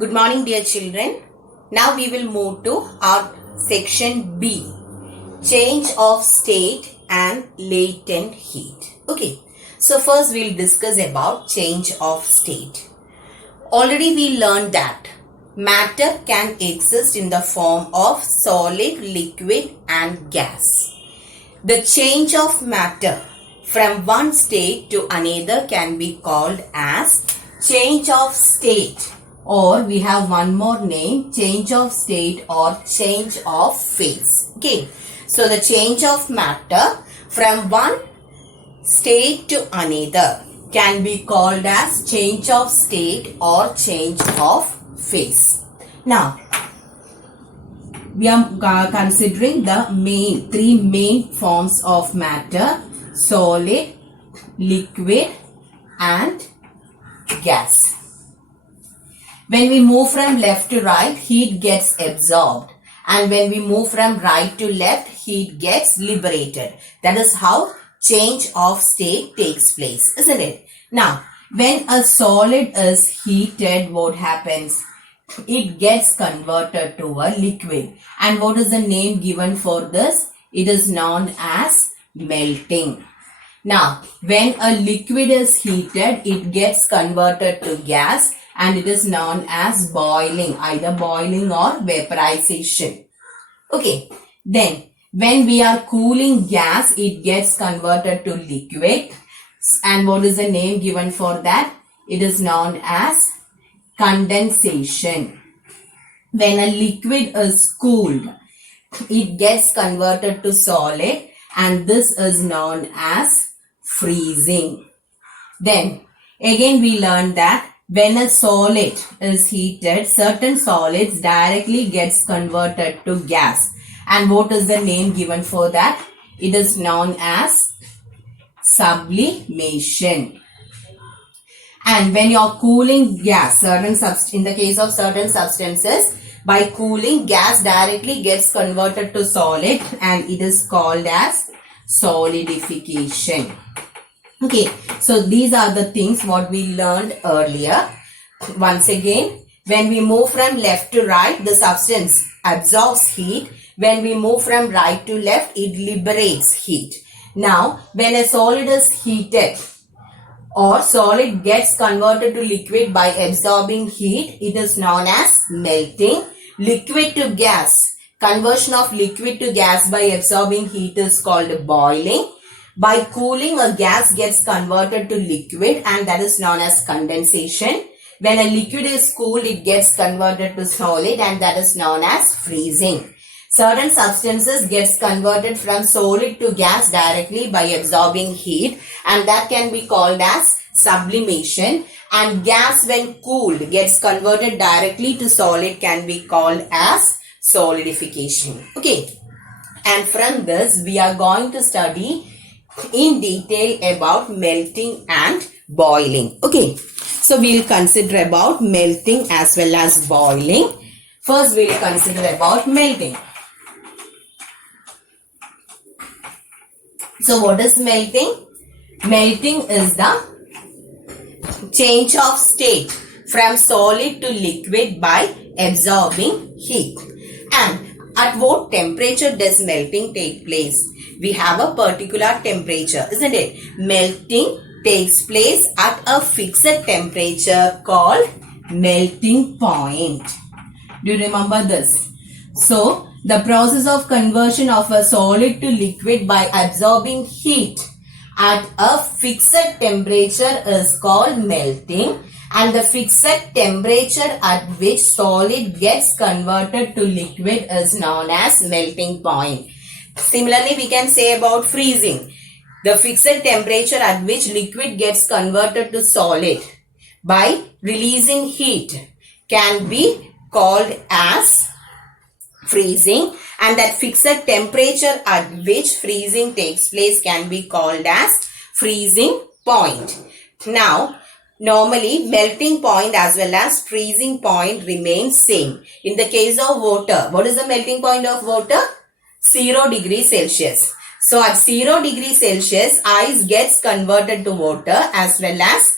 Good morning, dear children. Now we will move to our section B, change of state and latent heat. Okay, so first we'll discuss about change of state. Already we learned that matter can exist in the form of solid, liquid and gas. The change of matter from one state to another can be called as change of state, or we have one more name, change of state or change of phase. Okay, so the change of matter from one state to another can be called as change of state or change of phase. Now we are considering the three main forms of matter: solid, liquid and gas. When we move from left to right, heat gets absorbed, and when we move from right to left, heat gets liberated. That is how change of state takes place, isn't it? Now, when a solid is heated, what happens? It gets converted to a liquid. And what is the name given for this? It is known as melting. Now, when a liquid is heated, it gets converted to gas and it is known as boiling, either boiling or vaporization. Okay, then when we are cooling gas, it gets converted to liquid. And what is the name given for that? It is known as condensation. When a liquid is cooled, it gets converted to solid and this is known as freezing. Then again we learned that when a solid is heated, certain solids directly gets converted to gas. And what is the name given for that? It is known as sublimation. And when you are cooling gas, in the case of certain substances, by cooling, gas directly gets converted to solid and it is called as solidification. Okay, so these are the things what we learned earlier. Once again, when we move from left to right, the substance absorbs heat. When we move from right to left, it liberates heat. Now, when a solid is heated or solid gets converted to liquid by absorbing heat, it is known as melting. Liquid to gas, conversion of liquid to gas by absorbing heat is called boiling. By cooling, a gas gets converted to liquid and that is known as condensation. When a liquid is cooled, it gets converted to solid and that is known as freezing. Certain substances gets converted from solid to gas directly by absorbing heat and that can be called as sublimation. And gas when cooled gets converted directly to solid can be called as solidification. Okay. And from this we are going to study in detail about melting and boiling. Okay. So we will consider about melting as well as boiling. First we will consider about melting. So what is melting? Melting is the change of state from solid to liquid by absorbing heat. And at what temperature does melting take place? We have a particular temperature, isn't it? Melting takes place at a fixed temperature called melting point. Do you remember this? So, the process of conversion of a solid to liquid by absorbing heat at a fixed temperature is called melting, and the fixed temperature at which solid gets converted to liquid is known as melting point. Similarly, we can say about freezing. The fixed temperature at which liquid gets converted to solid by releasing heat can be called as freezing, and that fixed temperature at which freezing takes place can be called as freezing point. Now, normally melting point as well as freezing point remain same. In the case of water, what is the melting point of water? 0 degrees Celsius. So at 0 degrees Celsius, ice gets converted to water as well as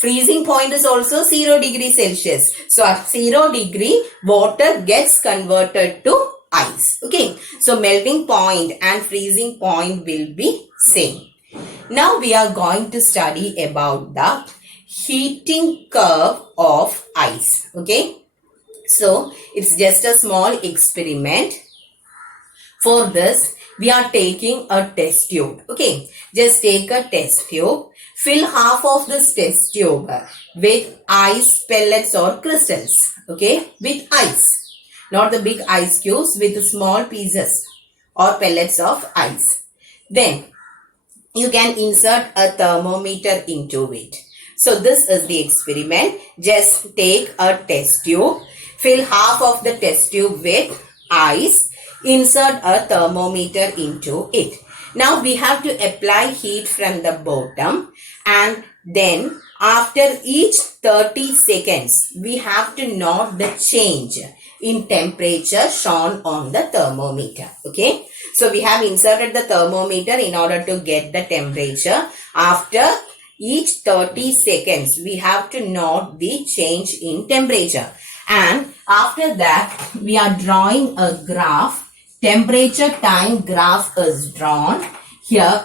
Freezing point is also 0 degree Celsius. So at 0 degree, water gets converted to ice. Okay. So melting point and freezing point will be same. Now we are going to study about the heating curve of ice. Okay. So it's just a small experiment. For this, we are taking a test tube. Okay. Just take a test tube. Fill half of this test tube with ice pellets or crystals. Okay. With ice. Not the big ice cubes, with small pieces or pellets of ice. Then you can insert a thermometer into it. So this is the experiment. Just take a test tube. Fill half of the test tube with ice. Insert a thermometer into it. Now we have to apply heat from the bottom, and then after each 30 seconds, we have to note the change in temperature shown on the thermometer. Okay. So we have inserted the thermometer in order to get the temperature. After each 30 seconds, we have to note the change in temperature. And after that, we are drawing a graph. Temperature time graph is drawn. Here,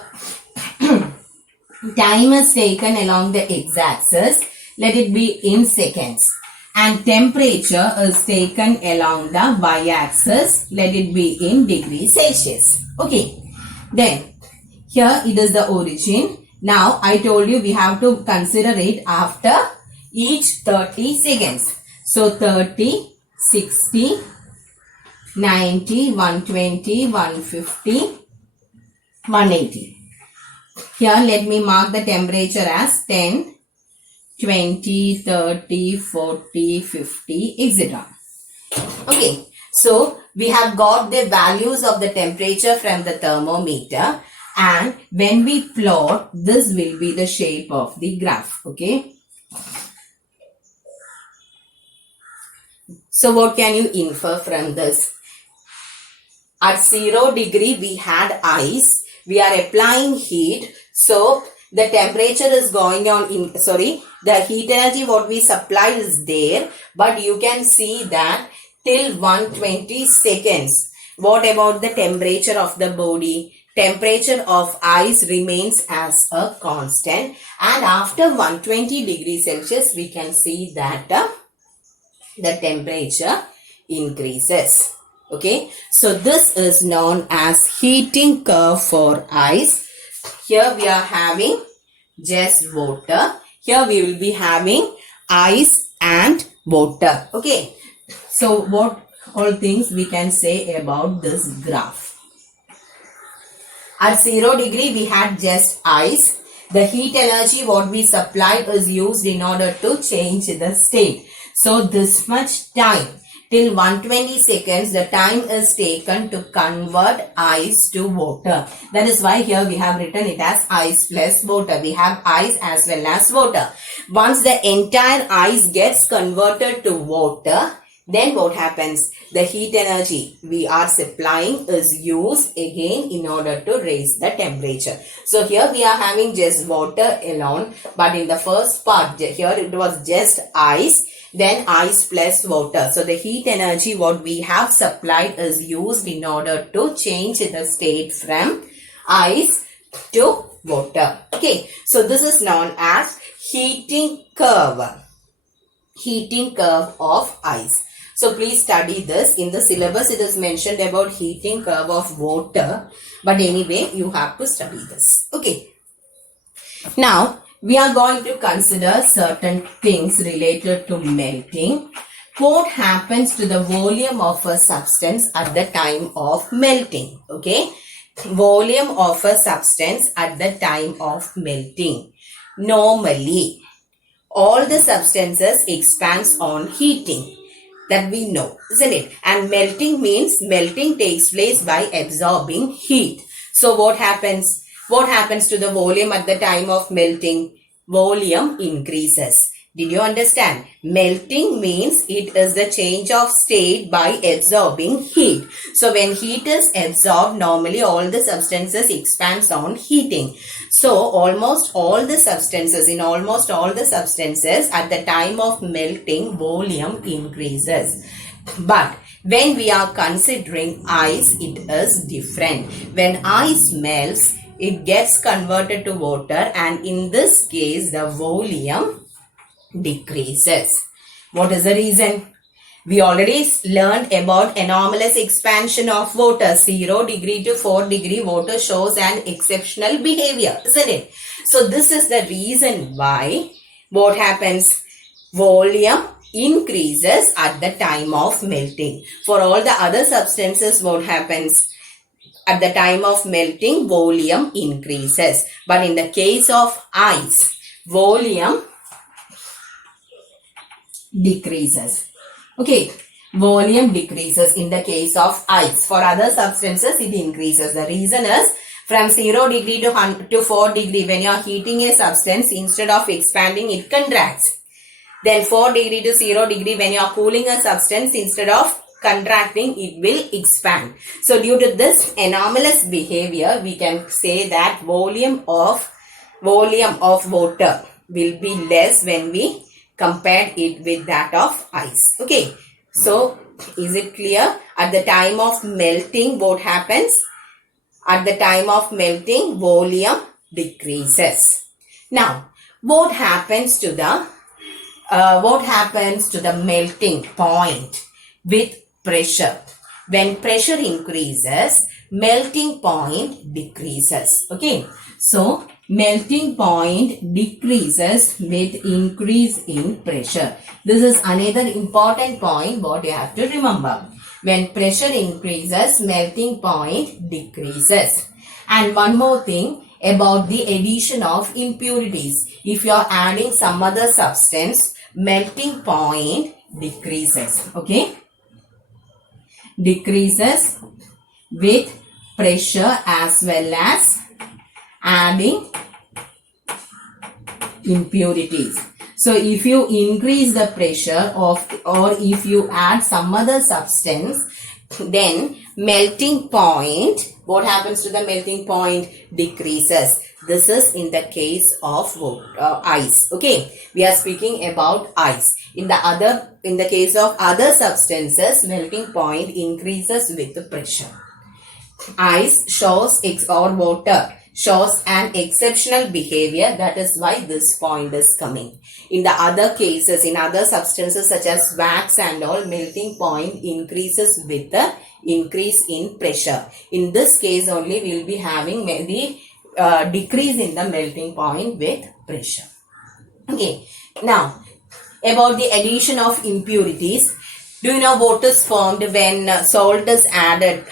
time is taken along the x-axis. Let it be in seconds. And temperature is taken along the y-axis. Let it be in degrees Celsius. Okay. Then, here it is the origin. Now, I told you we have to consider it after each 30 seconds. So, 30, 60, 90, 120, 150, 180. Here, let me mark the temperature as 10, 20, 30, 40, 50, etc. Okay. So, we have got the values of the temperature from the thermometer, and when we plot, this will be the shape of the graph. Okay. So, what can you infer from this? At 0 degree, we had ice. We are applying heat. So, the temperature is going on the heat energy what we supplied is there. But you can see that till 120 seconds. What about the temperature of the body? Temperature of ice remains as a constant. And after 120 degrees Celsius, we can see that the temperature increases. Okay, so this is known as heating curve for ice. Here we are having just water. Here we will be having ice and water. Okay, so what all things we can say about this graph? At 0 degree we had just ice. The heat energy what we supplied is used in order to change the state. So this much time. Till 120 seconds, the time is taken to convert ice to water. That is why here we have written it as ice plus water. We have ice as well as water. Once the entire ice gets converted to water, then what happens? The heat energy we are supplying is used again in order to raise the temperature. So here we are having just water alone. But in the first part, here it was just ice. Then ice plus water. So the heat energy what we have supplied is used in order to change the state from ice to water. Okay. So this is known as heating curve. Heating curve of ice. So please study this. In the syllabus it is mentioned about heating curve of water. But anyway you have to study this. Okay. Now we are going to consider certain things related to melting. What happens to the volume of a substance at the time of melting? Okay. Volume of a substance at the time of melting. Normally, all the substances expands on heating. That we know, isn't it? And melting means melting takes place by absorbing heat. So what happens? What happens to the volume at the time of melting? Volume increases. Did you understand? Melting means it is the change of state by absorbing heat. So when heat is absorbed, normally all the substances expands on heating. So almost all the substances, at the time of melting, volume increases. But when we are considering ice, it is different. When ice melts, it gets converted to water, and in this case, the volume decreases. What is the reason? We already learned about anomalous expansion of water. 0 degree to 4 degree water shows an exceptional behavior, isn't it? So this is the reason why what happens? Volume increases at the time of melting. For all the other substances, what happens? At the time of melting, volume increases. But in the case of ice, volume decreases. Okay, volume decreases in the case of ice. For other substances, it increases. The reason is from 0 degree to 4 degree, when you are heating a substance, instead of expanding, it contracts. Then 4 degree to 0 degree, when you are cooling a substance, instead of contracting, it will expand. So due to this anomalous behavior, we can say that volume of water will be less when we compare it with that of ice. Okay, so is it clear? At the time of melting, what happens? At the time of melting, volume decreases. Now, what happens to the melting point with pressure? When pressure increases, melting point decreases. Okay, so melting point decreases with increase in pressure. This is another important point what you have to remember. When pressure increases, melting point decreases. And one more thing about the addition of impurities. If you are adding some other substance, melting point decreases. Okay, decreases with pressure as well as adding impurities. So if you increase the pressure or if you add some other substance, then melting point, what happens to the melting point? Decreases. This is in the case of ice. Okay, we are speaking about ice. In the case of other substances, melting point increases with the pressure. Ice shows water shows an exceptional behavior. That is why this point is coming. In the other cases, in other substances such as wax and all, melting point increases with the increase in pressure. In this case only, we will be having the decrease in the melting point with pressure. Okay, now about the addition of impurities. Do you know what is formed when salt is added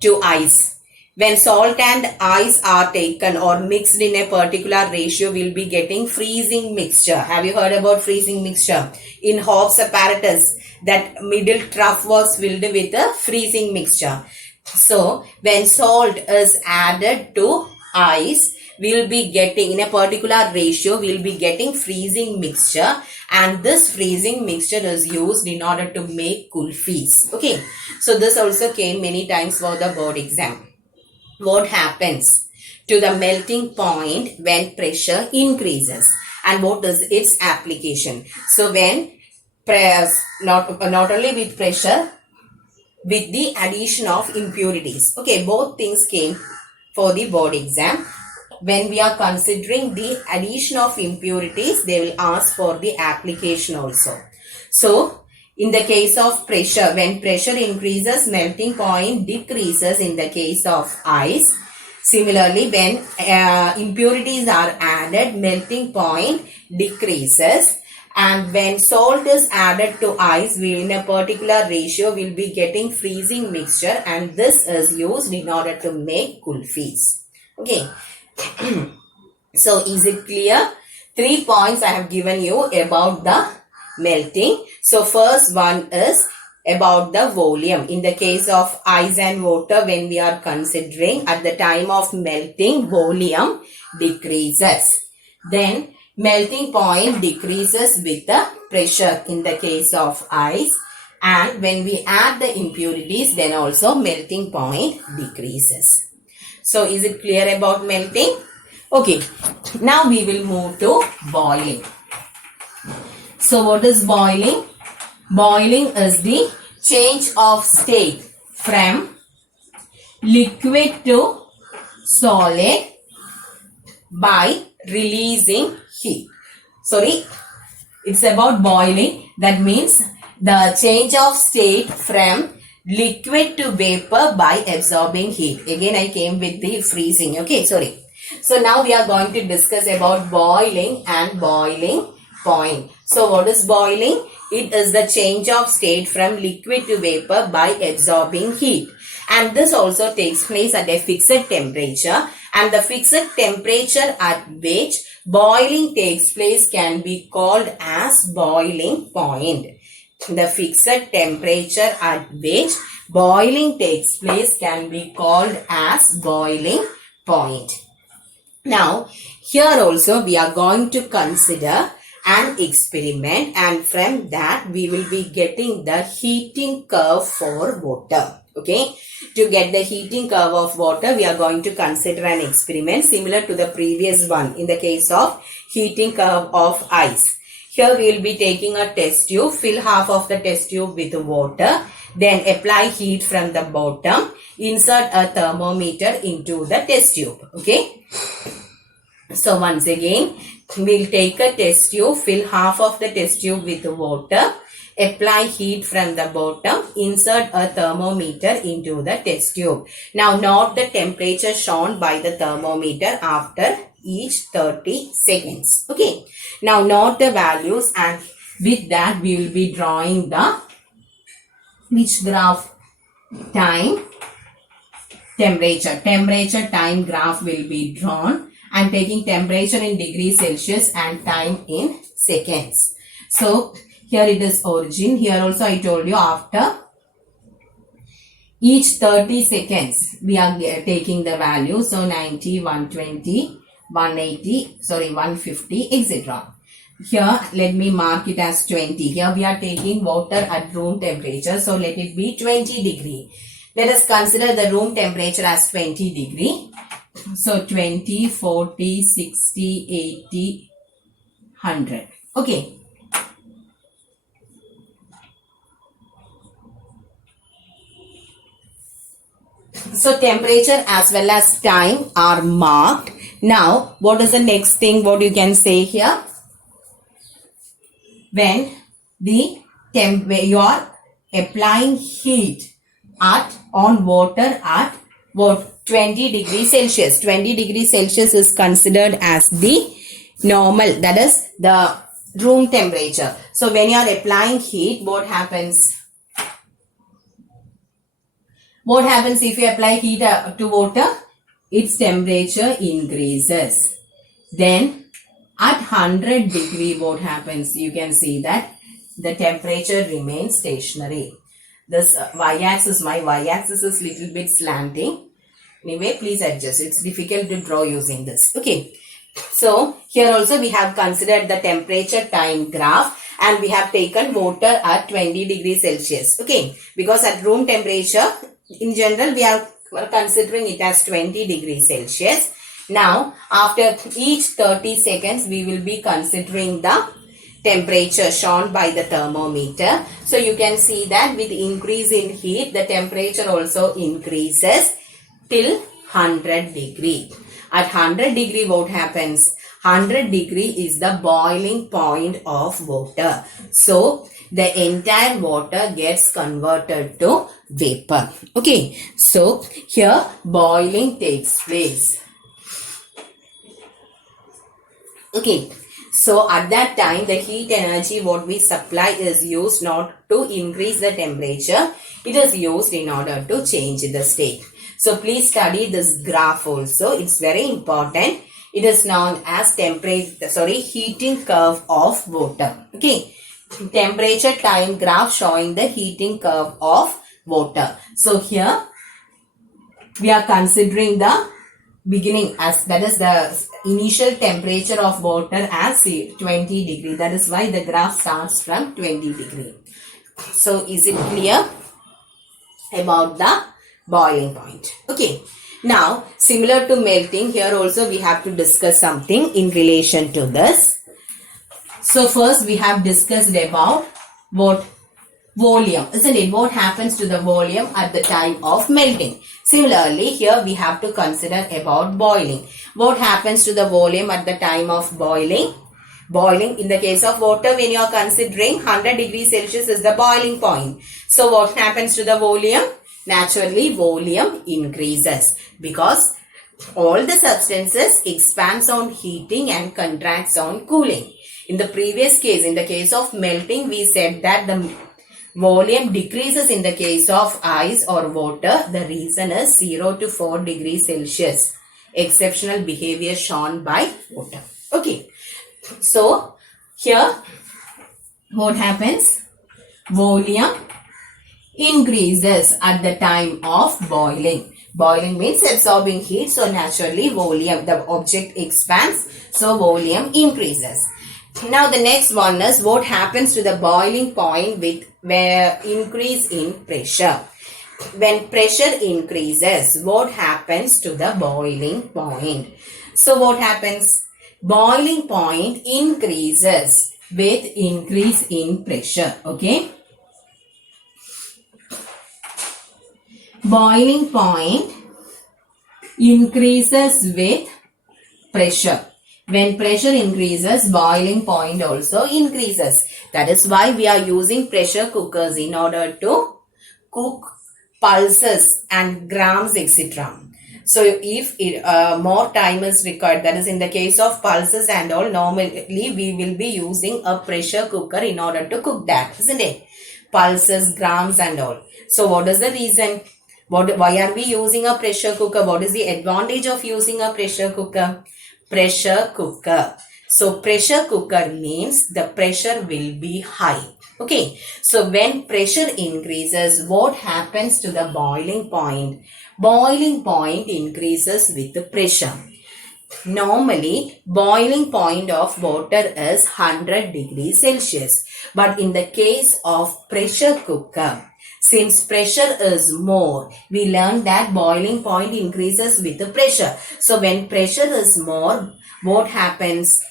to ice? When salt and ice are taken or mixed in a particular ratio, we will be getting freezing mixture. Have you heard about freezing mixture? In Hobbs apparatus, that middle trough was filled with a freezing mixture. So, when salt is added to ice, we will be getting, in a particular ratio, we will be getting freezing mixture, and this freezing mixture is used in order to make kulfis. Okay, so this also came many times for the board exam. What happens to the melting point when pressure increases, and what is its application? So when not only with pressure, with the addition of impurities. Okay, both things came for the board exam. When we are considering the addition of impurities, they will ask for the application also. So in the case of pressure, when pressure increases, melting point decreases in the case of ice. Similarly, when impurities are added, melting point decreases. And when salt is added to ice, we in a particular ratio will be getting freezing mixture, and this is used in order to make kulfis. Okay. So is it clear? 3 points I have given you about the melting. So first one is about the volume. In the case of ice and water, when we are considering, at the time of melting, volume decreases. Then melting point decreases with the pressure in the case of ice, and when we add the impurities, then also melting point decreases. So is it clear about melting? Okay, now we will move to boiling. So what is boiling? Boiling is the change of state from liquid to solid by releasing heat. Sorry, it's about boiling. That means the change of state from liquid to vapor by absorbing heat. Again, I came with the freezing. Okay, sorry. So now we are going to discuss about boiling and boiling point. So what is boiling? It is the change of state from liquid to vapor by absorbing heat. And this also takes place at a fixed temperature. And the fixed temperature at which boiling takes place can be called as boiling point. The fixed temperature at which boiling takes place can be called as boiling point. Now, here also we are going to consider an experiment, and from that we will be getting the heating curve for water. Okay, to get the heating curve of water, we are going to consider an experiment similar to the previous one in the case of heating curve of ice. Here we will be taking a test tube, fill half of the test tube with water, then apply heat from the bottom, insert a thermometer into the test tube. Okay. So once again, we'll take a test tube, fill half of the test tube with water, apply heat from the bottom, insert a thermometer into the test tube. Now note the temperature shown by the thermometer after each 30 seconds. Okay. Now note the values, and with that we will be drawing the which graph? Time, temperature. Temperature time graph will be drawn. I'm taking temperature in degrees Celsius and time in seconds. So here it is origin. Here also I told you after each 30 seconds we are taking the value. So 90, 120, 180, 150, etc. Here let me mark it as 20. Here we are taking water at room temperature. So let it be 20 degree. Let us consider the room temperature as 20 degree. So 20, 40, 60, 80, 100. Okay. So temperature as well as time are marked. Now what is the next thing what you can say here? When you are applying heat on water at what? 20 degrees Celsius. 20 degrees Celsius is considered as the normal, that is the room temperature. So when you are applying heat, what happens? What happens if you apply heat to water? Its temperature increases. Then at 100 degree, what happens? You can see that the temperature remains stationary. This y-axis, my y-axis is little bit slanting. Anyway, please adjust. It's difficult to draw using this. Okay. So, here also we have considered the temperature time graph, and we have taken water at 20 degrees Celsius. Okay. Because at room temperature, in general, we are considering it as 20 degrees Celsius. Now, after each 30 seconds, we will be considering the temperature shown by the thermometer. So, you can see that with increase in heat, the temperature also increases till 100 degree. At 100 degree, what happens? 100 degree is the boiling point of water. So, the entire water gets converted to vapor. Okay. So, here boiling takes place. Okay. So, at that time, the heat energy what we supply is used not to increase the temperature. It is used in order to change the state. So please study this graph also. It's very important. It is known as heating curve of water. Okay. Temperature time graph showing the heating curve of water. So here we are considering the beginning as, that is the initial temperature of water as 20 degree. That is why the graph starts from 20 degree. So is it clear about the boiling point? Okay. Now, similar to melting, here also we have to discuss something in relation to this. So first we have discussed about what volume, isn't it? What happens to the volume at the time of melting? Similarly, here we have to consider about boiling. What happens to the volume at the time of boiling? Boiling, in the case of water, when you are considering 100 degrees Celsius is the boiling point. So what happens to the volume? Naturally, volume increases because all the substances expands on heating and contracts on cooling. In the previous case, in the case of melting, we said that the volume decreases in the case of ice or water. The reason is 0 to 4 degrees Celsius. Exceptional behavior shown by water. Okay. So, here what happens? Volume increases at the time of boiling. Boiling means absorbing heat. So, naturally volume, the object expands. So, volume increases. Now, the next one is what happens to the boiling point with where increase in pressure. When pressure increases, what happens to the boiling point? So, what happens? Boiling point increases with increase in pressure. Okay. Boiling point increases with pressure. When pressure increases, boiling point also increases. That is why we are using pressure cookers in order to cook pulses and grams, etc. So if more time is required, that is in the case of pulses and all, normally we will be using a pressure cooker in order to cook that, isn't it? Pulses, grams and all. So what is the reason? Why are we using a pressure cooker? What is the advantage of using a pressure cooker? Pressure cooker. So pressure cooker means the pressure will be high. Okay. So when pressure increases, what happens to the boiling point? Boiling point increases with the pressure. Normally, boiling point of water is 100 degrees Celsius. But in the case of pressure cooker, since pressure is more, we learned that boiling point increases with the pressure. So when pressure is more, what happens?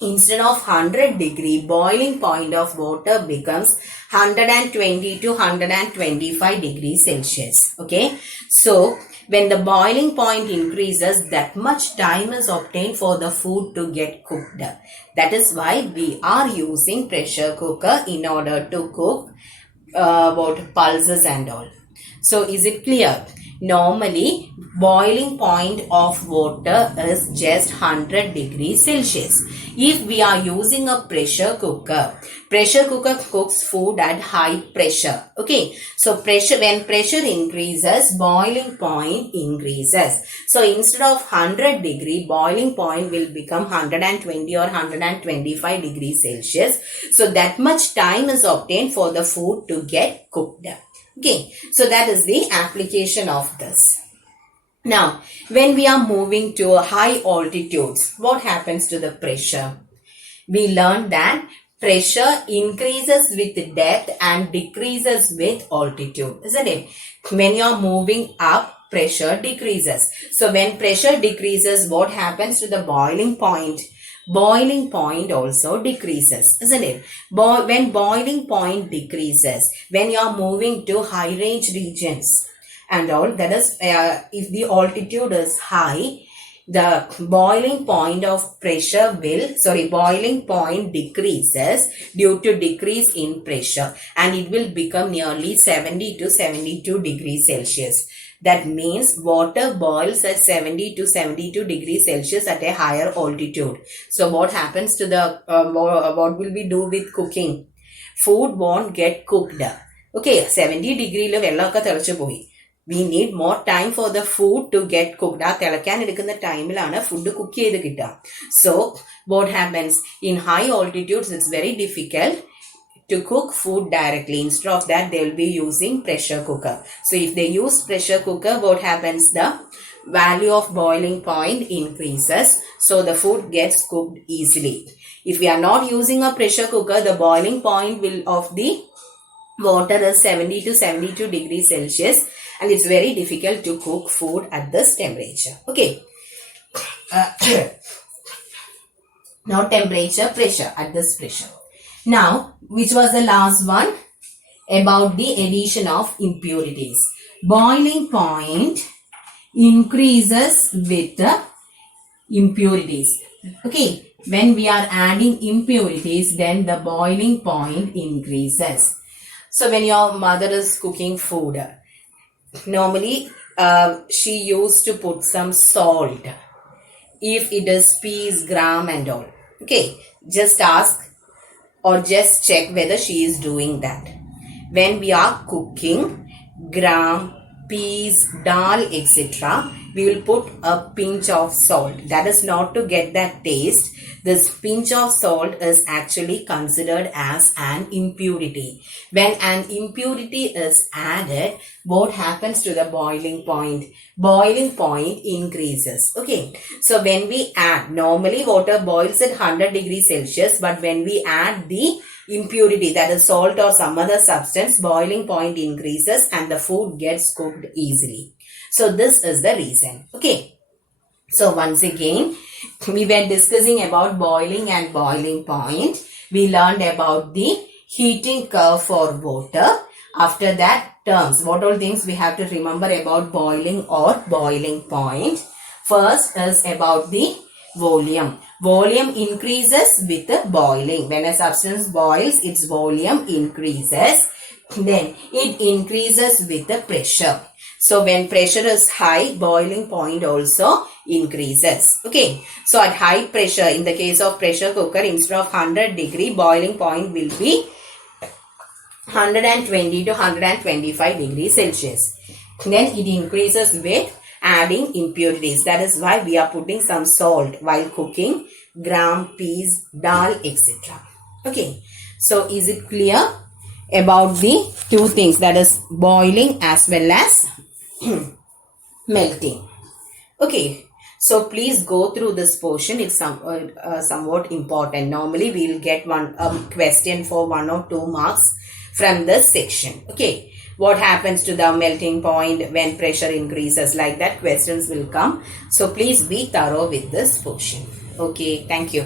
Instead of 100 degree, boiling point of water becomes 120 to 125 degrees Celsius. Okay. So when the boiling point increases, that much time is obtained for the food to get cooked. That is why we are using pressure cooker in order to cook pulses and all. So is it clear? Normally, boiling point of water is just 100 degrees Celsius. If we are using a pressure cooker cooks food at high pressure. Okay. So when pressure increases, boiling point increases. So instead of 100 degree, boiling point will become 120 or 125 degrees Celsius. So that much time is obtained for the food to get cooked. Okay, so that is the application of this. Now, when we are moving to high altitudes, what happens to the pressure? We learned that pressure increases with depth and decreases with altitude, isn't it? When you are moving up, pressure decreases. So when pressure decreases, what happens to the boiling point? Boiling point also decreases, isn't it? When boiling point decreases, when you are moving to high range regions and all, that is, if the altitude is high, the boiling point decreases due to decrease in pressure, and it will become nearly 70 to 72 degrees Celsius. That means water boils at 70 to 72 degrees Celsius at a higher altitude. So what happens to the, what will we do with cooking? Food won't get cooked. Okay, 70 degree lo vellakka thalachu poi. We need more time for the food to get cooked. Time food cook So what happens? In high altitudes, it's very difficult to cook food directly. Instead of that, they will be using pressure cooker. So if they use pressure cooker, what happens? The value of boiling point increases. So the food gets cooked easily. If we are not using a pressure cooker, the boiling point of the water is 70 to 72 degrees Celsius, and it's very difficult to cook food at this temperature. Okay. Not temperature, pressure, at this pressure. Now, which was the last one? About the addition of impurities. Boiling point increases with the impurities. Okay, when we are adding impurities, then the boiling point increases. So when your mother is cooking food, normally she used to put some salt. If it is piece, gram and all. Okay, just ask or just check whether she is doing that. When we are cooking gram, peas, dal, etc., we will put a pinch of salt. That is not to get that taste. This pinch of salt is actually considered as an impurity. When an impurity is added, what happens to the boiling point? Boiling point increases. Okay. So when we add, normally water boils at 100 degrees Celsius, but when we add the impurity, that is salt or some other substance, boiling point increases and the food gets cooked easily. So this is the reason. Okay. So once again, we were discussing about boiling and boiling point. We learned about the heating curve for water. After that, terms. What all things we have to remember about boiling or boiling point? First is about the volume. Volume increases with the boiling. When a substance boils, its volume increases. Then it increases with the pressure. So when pressure is high, boiling point also increases. Okay. So at high pressure, in the case of pressure cooker, instead of 100 degree, boiling point will be 120 to 125 degrees Celsius. Then it increases with adding impurities. That is why we are putting some salt while cooking gram, peas, dal, etc. Okay. So is it clear about the two things, that is boiling as well as melting? Okay. So please go through this portion. It's somewhat important. Normally we will get one question for 1 or 2 marks from this section. Okay. What happens to the melting point when pressure increases? Like that questions will come. So please be thorough with this portion. Okay. Thank you.